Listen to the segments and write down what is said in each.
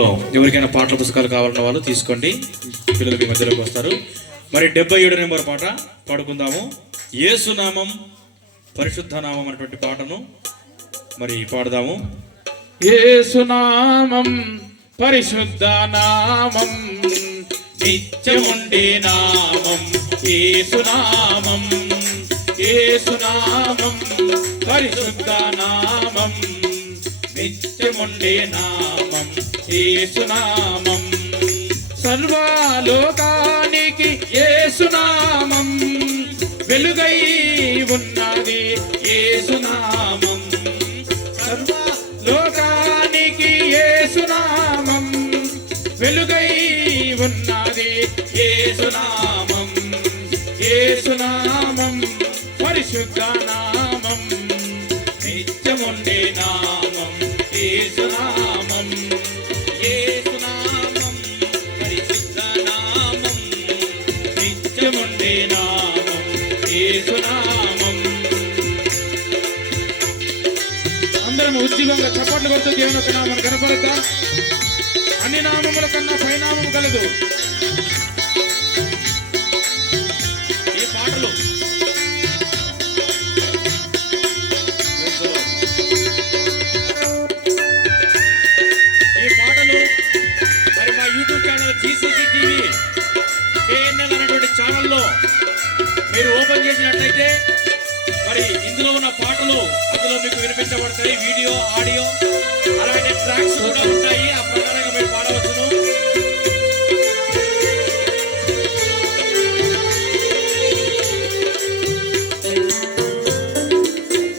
ఎవరికైనా పాటల పుస్తకాలు కావాలన్న వాళ్ళు తీసుకోండి, పిల్లలు మీ మధ్యలోకి వస్తారు. మరి 77 నెంబర్ పాట పాడుకుందాము. యేసునామం పరిశుద్ధ నామం అనేటువంటి పాటను మరి పాడదాము. యేసునామం పరిశుద్ధ నామం, నిత్యముండే నామం యేసునామం, యేసునామం పరిశుద్ధ నామం, నిత్యముండే నామం యేసునామం. సర్వలోకానికి యేసునామం వెలుగై ఉన్నది. యేసునామం సర్వలోకానికి యేసునామం వెలుగై ఉన్నది. యేసునామం, యేసునామం పరిశుద్ధ నామం, నిత్యముండే నామం యేసునామం, యేసునామం పరిశుద్ధ నామం, నిత్యముండే నామం యేసునామం. అందరం ఉద్యోగంగా చప్పట్లు కొడుతూ దేవుని యొక్క నామం కనపడతా. అన్ని నామముల కన్నా పైనామం కలదు. ఈ పాటలు మరి మా YouTube channel GCC TV KNL అనేటువంటి ఛానల్లో మీరు ఓపెన్ చేసినట్లయితే మరి ఇందులో ఉన్న పాటలు అందులో మీకు వినిపించబడతాయి. వీడియో, ఆడియో, అలాగే ట్రాక్స్ కూడా ఉంటాయి. ఆ ప్రకారంగా మీరు పాడవచ్చును.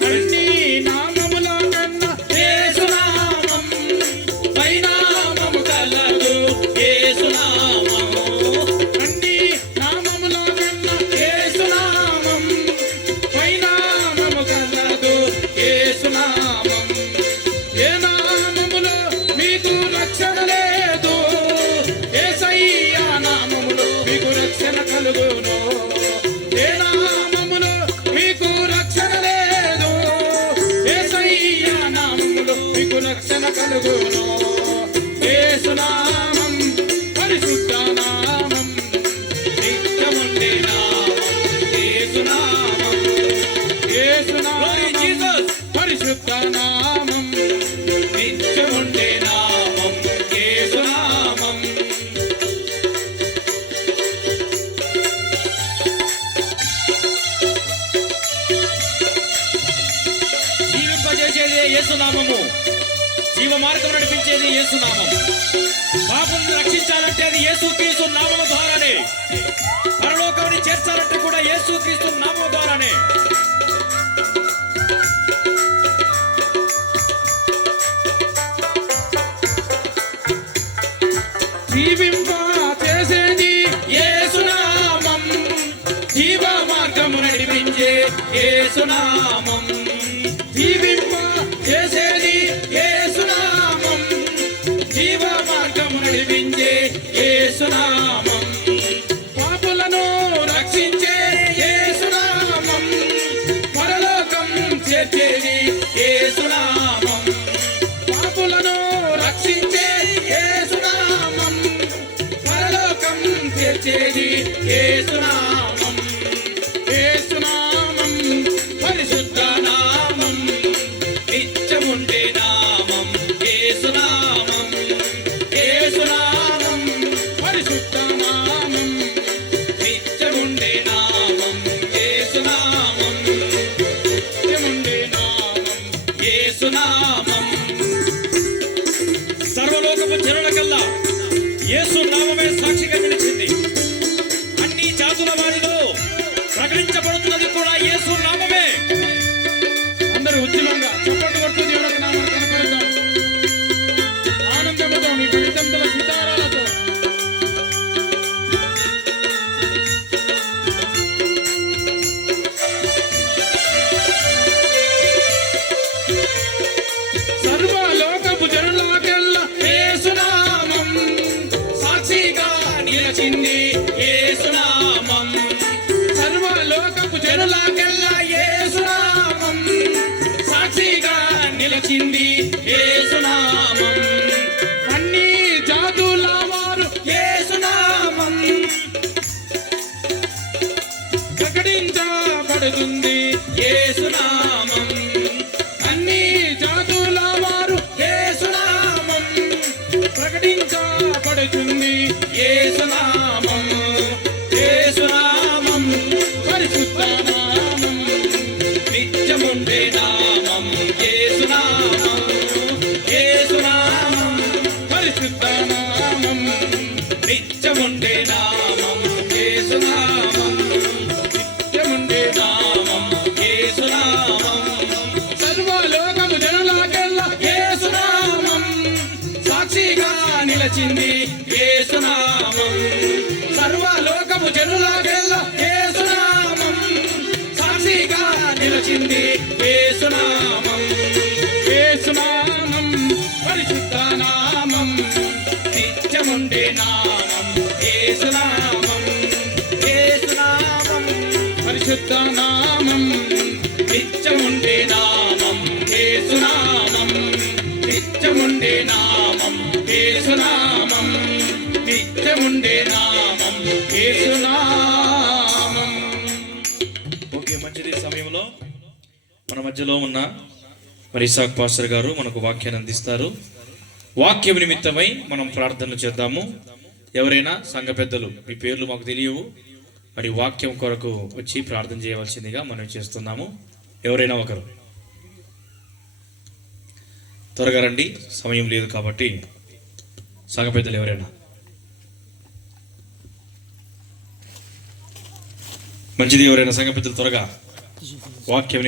అన్ని నామముల కన్నా యేసునామం పైనామము కలదు. యేసునామం, అన్ని నామముల కన్నా యేసునామం పైనామము కలదు. యేసునామం, ఏ నామములో మీకు రక్షణ లేదు, యేసయ్య నామములో మీకు రక్షణ కలుగును. ఏ నామములో మీకు రక్షణ లేదు, యేసయ్య నామములో మీకు రక్షణ కలుగును. యేసునామం పరిశుద్ధ నామం, నిత్యముండే నామం యేసునామం. యేసునామం జీసస్ పరిశుద్ధ నామం, నిత్యముండే నామం యేసునామం. జీవింపజేసేది యేసునామము, జీవ మార్గం నడిపించేది యేసునామం. పాపం రక్షించాలంటే అది యేసుక్రీస్తు నామము ద్వారానే. పరలోకాన్ని చేర్చాలంటే కూడా యేసుక్రీస్తు నామము ద్వారానే. జీవింప చేసేది యేసునామం, జీవ మార్గము నడిపించే యేసునామం. జీవింప చేసేది యేసునామం, జీవ మార్గము నడిపించే యేసునామం. పాపులను రక్షించే యేసునామం, పరలోకం చేర్చేది యేసునామం. పాపులను రక్షించే యేసునామం, పరలోకం చేర్చేది యేసునామం. యేసునామం పరిశుద్ధ నామం, నిత్యముండే నామం యేసునామం. యేసునామం పరిశుద్ధ నామం, నిత్యముండే నామం యేసునామం. నిత్యముండే నామం. యేసునామం సర్వలోకపు జనులకల్లా యేసు నామమే సాక్షిగా నిలిచింది. అన్ని జాతుల వారిలో ప్రకటించబడుతున్నది కూడా యేసు నామమే. అందరూ ఉజ్వలంగా చప్పట్లు కొడుతూ దేవుని యొక్క నామం కనపడతాం. ఆనందముతో నీ ఫలితంతుల సితారాలతో సర్వలోకపు జనులకెల్లా యేసునామం సాక్షిగా నిలిచింది. యేసునామం సర్వలోకపు జనులకెల్లా యేసునామం సాక్షిగా నిలచింది యేసునామం, సర్వలోకము జనులకెల్లా యేసునామం సాక్షిగా నిలచింది యేసునామం. యేసునామం పరిశుద్ధ నామం, నిత్యముండే నామం యేసునామం, యేసునామం పరిశుద్ధ నామం, నిత్యముండే నామం యేసునామం, నిత్యముండే నామం యేసునామం, నిత్యముండే నామం యేసునామం. ఓకే, మంచిది. సమయంలో మన మధ్యలో ఉన్న మరి ఇసాక్ పాస్టర్ గారు మనకు వాక్యాన్ని అందిస్తారు. వాక్యం నిమిత్తమై మనం ప్రార్థనలు చేద్దాము. ఎవరైనా సంఘ పెద్దలు, మీ పేర్లు మాకు తెలియవు, మరి వాక్యం కొరకు వచ్చి ప్రార్థన చేయవలసిందిగా మనం చేస్తున్నాము. ఎవరైనా ఒకరు త్వరగా రండి, సమయం లేదు కాబట్టి. సంఘ పెద్దలు ఎవరైనా మంచిది, ఎవరైనా సంఘ పెద్దలు త్వరగా వాక్యం